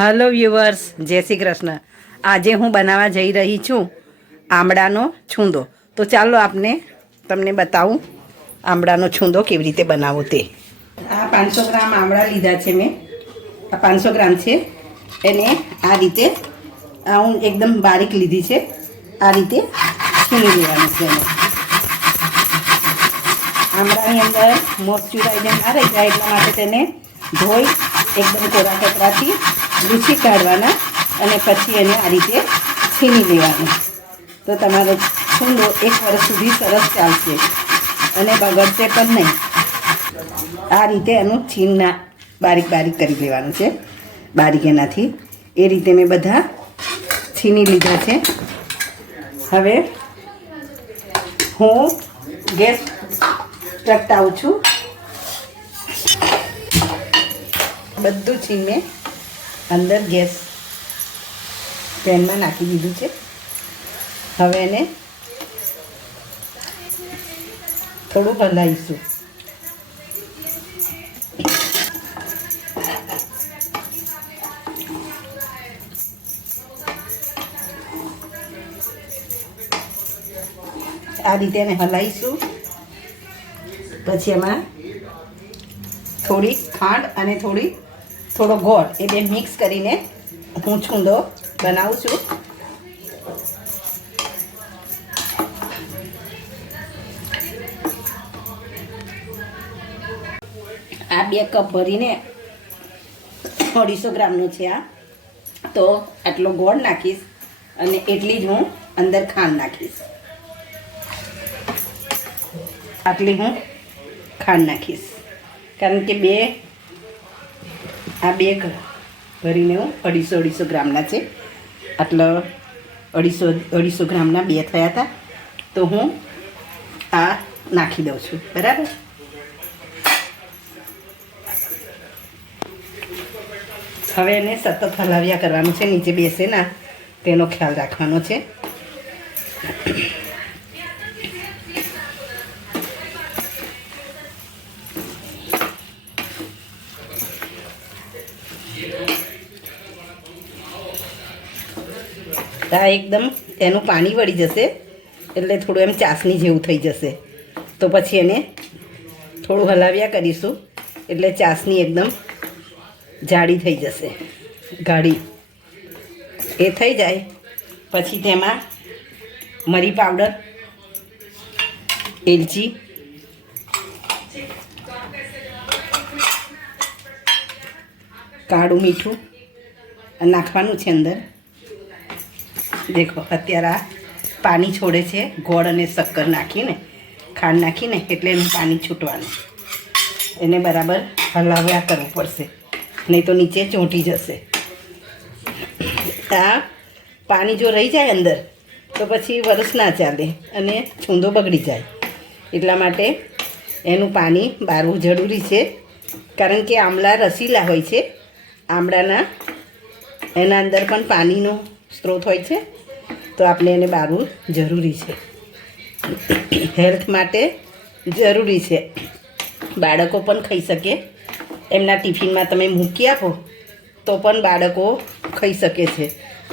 Hello viewers, જય શ્રી કૃષ્ણ. આજે હું બનાવવા જઈ રહી છું આમળાનો છૂંદો. તો ચાલો તમને બતાવું આમળાનો છૂંદો કેવી રીતે બનાવો તે. આ 500 ગ્રામ આમળા લીધા છે મેં. આ 500 ગ્રામ છે. એને આ રીતે હું એકદમ બારીક લીધી છે. આ રીતે છીણી લેવાનું છે. આમળાની અંદર મોઇશ્ચરાઇઝર ના રહી જાય એટલા માટે તેને ધોઈ એકદમ કોરા કચરાથી લૂછી કાઢવાના અને પછી એને આ રીતે છીણી લેવાનું. તો તમારો છૂંદો 1 વર્ષ સુધી સરસ ચાલશે અને બગડશે પણ નહીં. આ રીતે એનું છીણના બારીક બારીક કરી લેવાનું છે. બારીક એનાથી એ રીતે મેં બધા છીણી લીધા છે. હવે હું ગેસ પ્રગટાવું છું. બધું છીણ મેં અંદર ગેસ પેનમાં નાખી દીધું છે. હવે એને થોડું હલાવીશું. આ રીતે એને હલાવીશું. પછી એમાં થોડી ખાંડ અને થોડો ગોળ એ બે મિક્સ કરીને હું છૂંદો બનાવું છું. આ 2 કપ ભરીને 250 ગ્રામનો છે આ. તો આટલો ગોળ નાખીશ અને એટલી જ હું અંદર ખાંડ નાખીશ. આટલી હું ખાંડ નાખીશ કારણ કે આ 2 ભરીને હું 250 ગ્રામના છે. આટલો 250 ગ્રામના 2 થયા હતા. તો હું આ નાખી દઉં છું. બરાબર. હવે એને સતત હલાવ્યા કરવાનું છે. નીચે બેસે ના તેનો ખ્યાલ રાખવાનો છે. આ એકદમ એનું પાણી વળી જશે એટલે થોડું એમ ચાસણી જેવું થઈ જશે. તો પછી એને થોડું હલાવ્યા કરીશું એટલે ચાસણી એકદમ જાડી થઈ જશે, ગાઢી. એ થઈ જાય પછી તેમાં મરી પાવડર, એલચી, કાળું મીઠું નાખવાનું છે અંદર. દેખો અત્યારે આ પાણી છોડે છે. ગોળ અને શક્કર નાખીને, ખાંડ નાખીને એટલે એનું પાણી છૂટવાનું. એને બરાબર હલાવ્યા કરવું પડશે, નહીં તો નીચે ચોંટી જશે. આ પાણી જો રહી જાય અંદર તો પછી વરસ ના ચાલે અને છૂંદો બગડી જાય. એટલા માટે એનું પાણી બારવું જરૂરી છે. કારણ કે આમળા રસીલા હોય છે. આમળાના એના અંદર પણ પાણીનો સ્ત્રોત હોય છે. તો આપણે એને બારવું જરૂરી છે. હેલ્થ માટે જરૂરી છે. બાળકો પણ ખાઈ શકે. એમના ટિફિનમાં તમે મૂકી આપો તો પણ બાળકો ખાઈ શકે છે.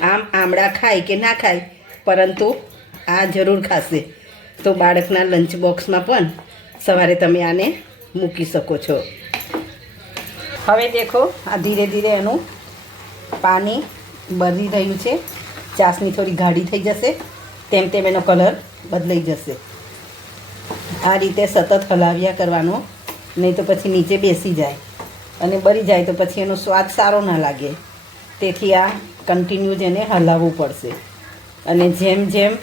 આમ આમળા ખાય કે ના ખાય પરંતુ આ જરૂર ખાશે. તો બાળકના લંચ બોક્સમાં પણ સવારે તમે આને મૂકી શકો છો. હવે દેખો આ ધીરે ધીરે એનું પાણી બળી રહ્યું છે. ચાસણી થોડી ગાઢી થઈ જશે. તેમ તેમ એનો કલર બદલાઈ જશે. આ રીતે સતત હલાવ્યા કરવાનો, નહીં તો પછી નીચે બેસી જાય અને બળી જાય તો પછી એનો સ્વાદ સારો ના લાગે. તેથી આ કન્ટિન્યુ જ એને હલાવવું પડશે. અને જેમ જેમ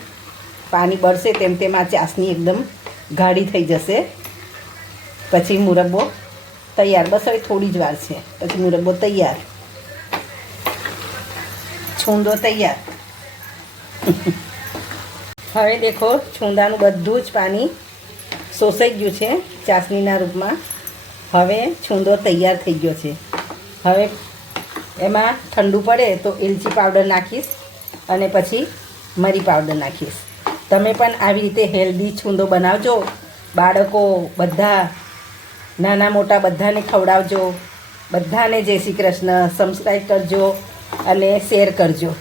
પાણી બળશે તેમ તેમ આ ચાસણી એકદમ ગાઢી થઈ જશે. પછી મુરબ્બો તૈયાર. બસ હવે થોડી જ વાર છે પછી મુરબ્બો તૈયાર, છૂંદો તૈયાર. હવે દેખો છૂંદાનું બધું જ પાણી શોષાઈ ગયું છે ચાસણીના રૂપમાં. હવે છૂંદો તૈયાર થઈ ગયો છે. હવે એમાં ઠંડુ પડે તો એલચી પાવડર નાખીશ અને પછી મરી પાવડર નાખીશ. તમે પણ આવી રીતે હેલ્ધી છૂંદો બનાવજો. બાળકો બધા નાના મોટા બધાને ખવડાવજો. બધાને જય શ્રી કૃષ્ણ. સબસ્ક્રાઈબ કરજો, અને શેર કરજો.